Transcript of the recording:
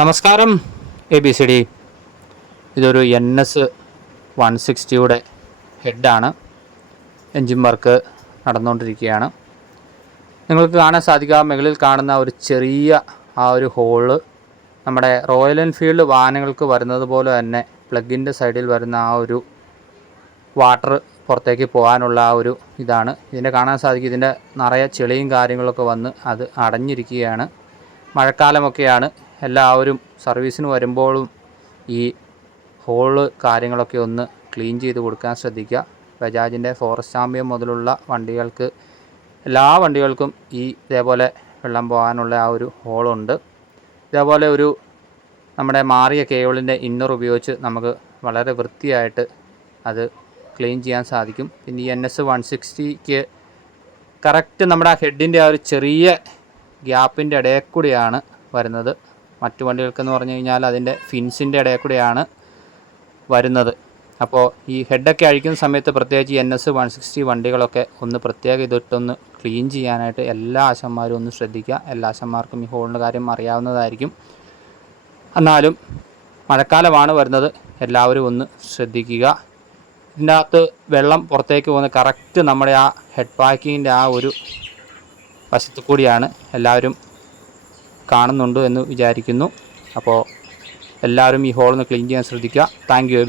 നമസ്കാരം. ABCD. ഇതൊരു NS 160 ഹെഡാണ്. Engine work നടന്നുകൊണ്ടിരിക്കുകയാണ്. നിങ്ങൾക്ക് കാണാൻ സാധിക്കുക, മുകളിൽ കാണുന്ന ഒരു ചെറിയ ഒരു ഹോള് നമ്മുടെ റോയൽ എൻഫീൽഡ് വാഹനങ്ങൾക്ക് വരുന്നത് പോലെ തന്നെ പ്ലഗിൻ്റെ സൈഡിൽ വരുന്ന ഒരു വാട്ടർ പുറത്തേക്ക് പോകാനുള്ള ഒരു ഇതാണ്. ഇതിൻ്റെ കാണാൻ സാധിക്കും, ഇതിൻ്റെ നിറയെ ചെളിയും കാര്യങ്ങളൊക്കെ വന്ന് അത് അടഞ്ഞിരിക്കുകയാണ്. മഴക്കാലമൊക്കെയാണ്. എല്ലാവരും സർവീസിന് വരുമ്പോഴും ഈ ഹോള് കാര്യങ്ങളൊക്കെ ഒന്ന് ക്ലീൻ ചെയ്ത് കൊടുക്കാൻ ശ്രദ്ധിക്കുക. ബജാജിൻ്റെ ഫോറസ്റ്റ് ചാമ്പ്യൻ മുതലുള്ള വണ്ടികൾക്ക്, എല്ലാ വണ്ടികൾക്കും ഇതേപോലെ വെള്ളം പോകാനുള്ള ഒരു ഹോളുണ്ട്. ഇതേപോലെ നമ്മുടെ മാറിയ കേബിളിൻ്റെ ഇന്നർ ഉപയോഗിച്ച് നമുക്ക് വളരെ വൃത്തിയായിട്ട് അത് ക്ലീൻ ചെയ്യാൻ സാധിക്കും. പിന്നെ ഈ NS 160 കറക്റ്റ് നമ്മുടെ ഹെഡിൻ്റെ ഒരു ചെറിയ ഗ്യാപ്പിൻ്റെ ഇടയിൽ കൂടിയാണ് വരുന്നത്. മറ്റു വണ്ടികൾക്കെന്ന് പറഞ്ഞു കഴിഞ്ഞാൽ അതിൻ്റെ ഫിൻസിൻ്റെ ഇടയിൽ കൂടെയാണ് വരുന്നത്. അപ്പോൾ ഈ ഹെഡൊക്കെ അഴിക്കുന്ന സമയത്ത് പ്രത്യേകിച്ച് NS 160 വണ്ടികളൊക്കെ ഒന്ന് പ്രത്യേകം ഇതിട്ടൊന്ന് ക്ലീൻ ചെയ്യാനായിട്ട് എല്ലാ ആശന്മാരും ഒന്ന് ശ്രദ്ധിക്കുക. എല്ലാ ആശന്മാർക്കും ഈ ഹോളിൻ്റെ കാര്യം അറിയാവുന്നതായിരിക്കും. എന്നാലും മഴക്കാലമാണ് വരുന്നത്, എല്ലാവരും ഒന്ന് ശ്രദ്ധിക്കുക. ഇതിൻ്റെ അകത്ത് വെള്ളം പുറത്തേക്ക് പോകുന്ന കറക്റ്റ് നമ്മുടെ ആ ഹെഡ് പാക്കിങ്ങിൻ്റെ ഒരു വശത്തു കൂടിയാണ്. എല്ലാവരും കാണുന്നുണ്ട് എന്ന് വിചാരിക്കുന്നു. അപ്പോൾ എല്ലാവരും ഈ ഹോളൊന്ന് ക്ലീൻ ചെയ്യാൻ ശ്രദ്ധിക്കുക. Thank you.